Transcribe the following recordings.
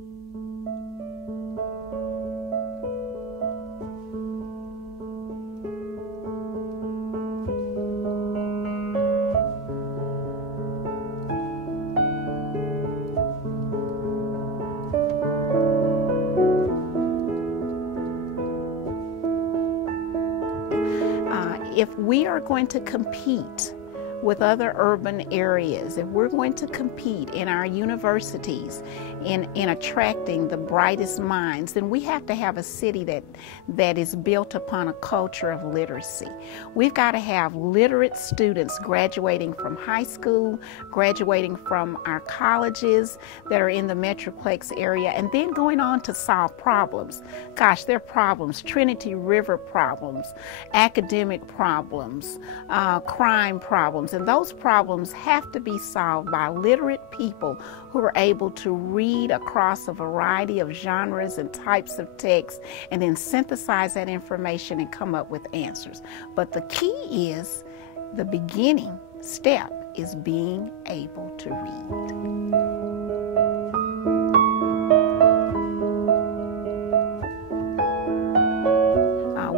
If we are going to compete with other urban areas, if we're going to compete in our universities in attracting the brightest minds, then we have to have a city that is built upon a culture of literacy. We've got to have literate students graduating from high school, graduating from our colleges that are in the Metroplex area, and then going on to solve problems. Gosh, there are problems, Trinity River problems, academic problems, crime problems, and those problems have to be solved by literate people who are able to read across a variety of genres and types of text and then synthesize that information and come up with answers. But the key is, the beginning step is being able to read.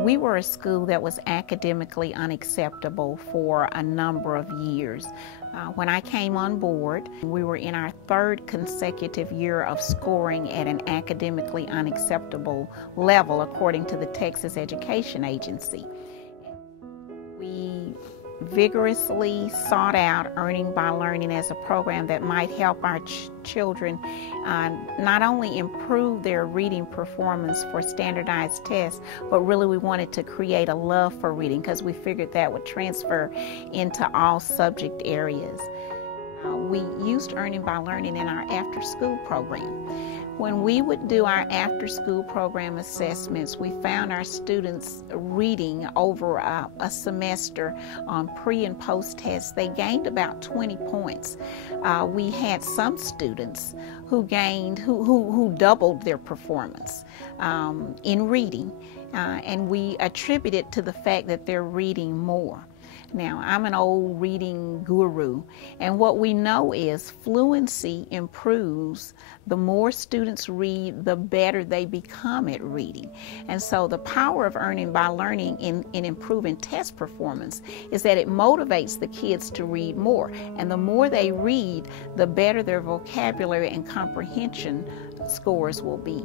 We were a school that was academically unacceptable for a number of years. When I came on board, we were in our third consecutive year of scoring at an academically unacceptable level, according to the Texas Education Agency. We vigorously sought out Earning by Learning as a program that might help our children not only improve their reading performance for standardized tests, but really we wanted to create a love for reading because we figured that would transfer into all subject areas. We used Earning by Learning in our after-school program. When we would do our after-school program assessments, we found our students reading over a semester on pre and post tests. They gained about 20 points. We had some students who doubled their performance in reading, and we attribute it to the fact that they're reading more. Now, I'm an old reading guru, and what we know is fluency improves. The more students read, the better they become at reading. And so the power of Earning by Learning in improving test performance is that it motivates the kids to read more. And the more they read, the better their vocabulary and comprehension scores will be.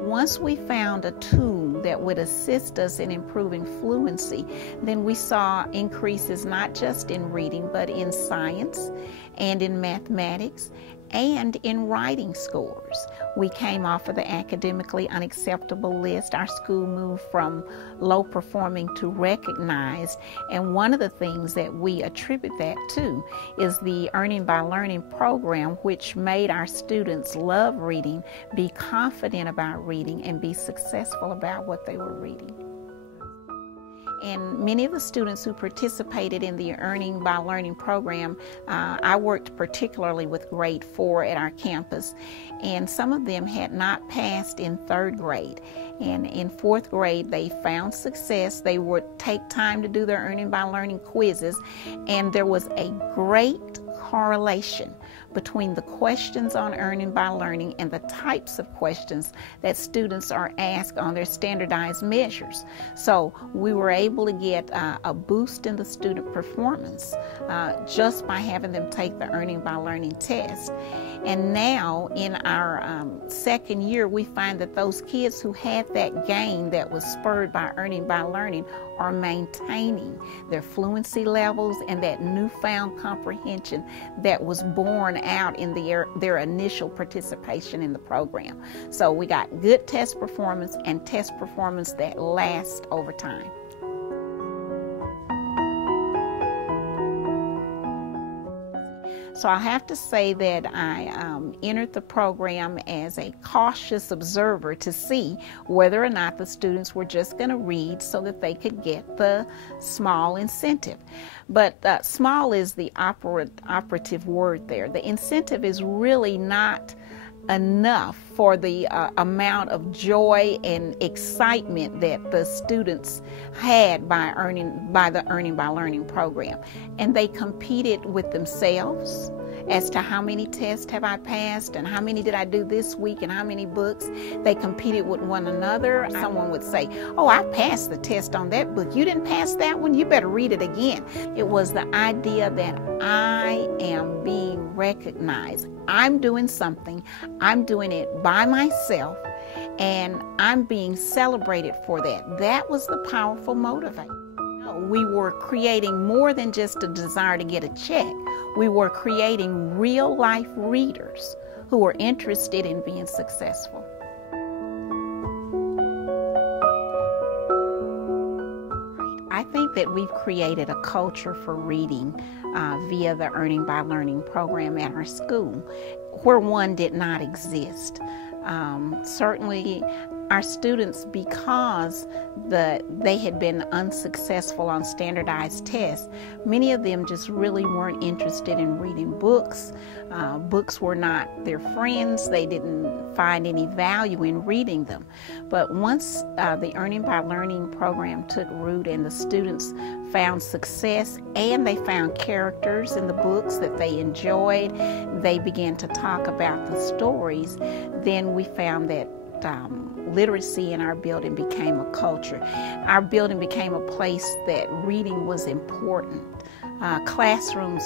Once we found a tool that would assist us in improving fluency, then we saw increases not just in reading, but in science and in mathematics and in writing scores. We came off of the academically unacceptable list. Our school moved from low performing to recognized, and one of the things that we attribute that to is the Earning by Learning program, which made our students love reading, be confident about reading, and be successful about what they were reading. And many of the students who participated in the Earning by Learning program, I worked particularly with grade 4 at our campus, and some of them had not passed in 3rd grade. And in 4th grade, they found success. They would take time to do their Earning by Learning quizzes, and there was a great correlation between the questions on Earning by Learning and the types of questions that students are asked on their standardized measures. So we were able to get a boost in the student performance just by having them take the Earning by Learning test. And now in our 2nd year, we find that those kids who had that gain that was spurred by Earning by Learning are maintaining their fluency levels and that newfound comprehension that was born out in their initial participation in the program. So we got good test performance and test performance that lasts over time. So I have to say that I entered the program as a cautious observer to see whether or not the students were just going to read so that they could get the small incentive. But small is the operative word there. The incentive is really not enough for the amount of joy and excitement that the students had by the Earning by Learning program. And they competed with themselves as to how many tests have I passed and how many did I do this week and how many books. They competed with one another. Someone would say, oh, I passed the test on that book. You didn't pass that one? You better read it again. It was the idea that I am being recognized. I'm doing something. I'm doing it by myself, and I'm being celebrated for that. That was the powerful motivator. We were creating more than just a desire to get a check. We were creating real life readers who were interested in being successful. I think that we've created a culture for reading via the Earning by Learning program at our school, where one did not exist. Certainly our students, because they had been unsuccessful on standardized tests, many of them just really weren't interested in reading books. Books were not their friends. They didn't find any value in reading them. But once the Earning by Learning program took root and the students found success and they found characters in the books that they enjoyed, they began to talk about the stories, then we found that literacy in our building became a culture. Our building became a place that reading was important. Classrooms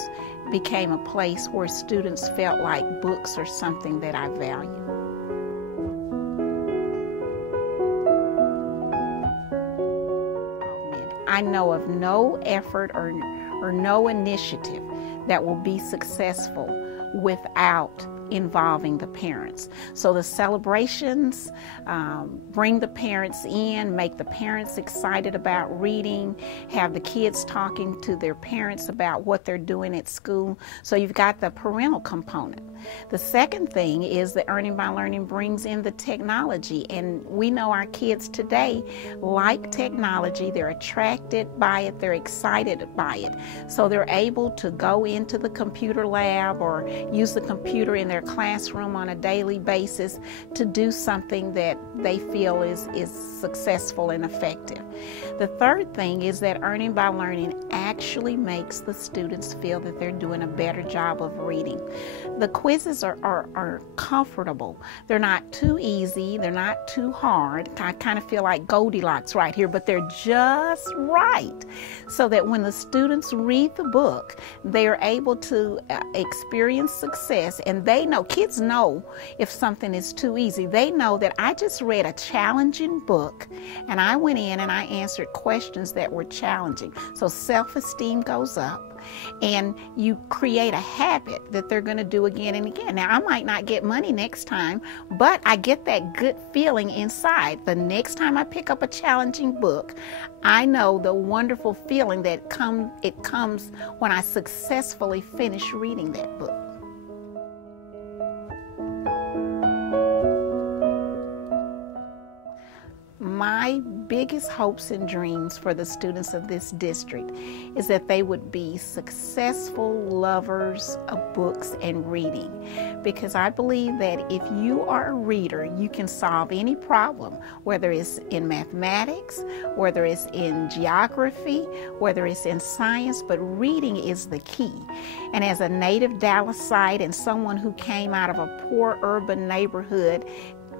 became a place where students felt like books are something that I value. I know of no effort or no initiative that will be successful without involving the parents. So the celebrations bring the parents in, make the parents excited about reading, have the kids talking to their parents about what they're doing at school. So you've got the parental component. The second thing is the Earning by Learning brings in the technology, and we know our kids today like technology. They're attracted by it, they're excited by it. So they're able to go into the computer lab or use the computer in their classroom on a daily basis to do something that they feel is successful and effective. The third thing is that Earning by Learning actually makes the students feel that they're doing a better job of reading. The quizzes are comfortable. They're not too easy, they're not too hard. I kind of feel like Goldilocks right here, but they're just right, so that when the students read the book, they're able to experience success, and they know, kids know if something is too easy. They know that I just read a challenging book and I went in and I answered questions that were challenging. So self-esteem goes up, and you create a habit that they're going to do again and again. Now, I might not get money next time, but I get that good feeling inside. The next time I pick up a challenging book, I know the wonderful feeling that it comes when I successfully finish reading that book. My biggest hopes and dreams for the students of this district is that they would be successful lovers of books and reading, because I believe that if you are a reader, you can solve any problem, whether it's in mathematics, whether it's in geography, whether it's in science, but reading is the key. And as a native Dallasite and someone who came out of a poor urban neighborhood,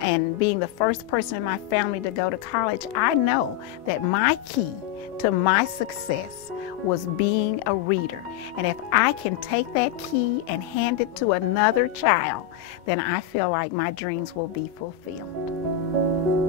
and being the first person in my family to go to college, I know that my key to my success was being a reader. And if I can take that key and hand it to another child, then I feel like my dreams will be fulfilled.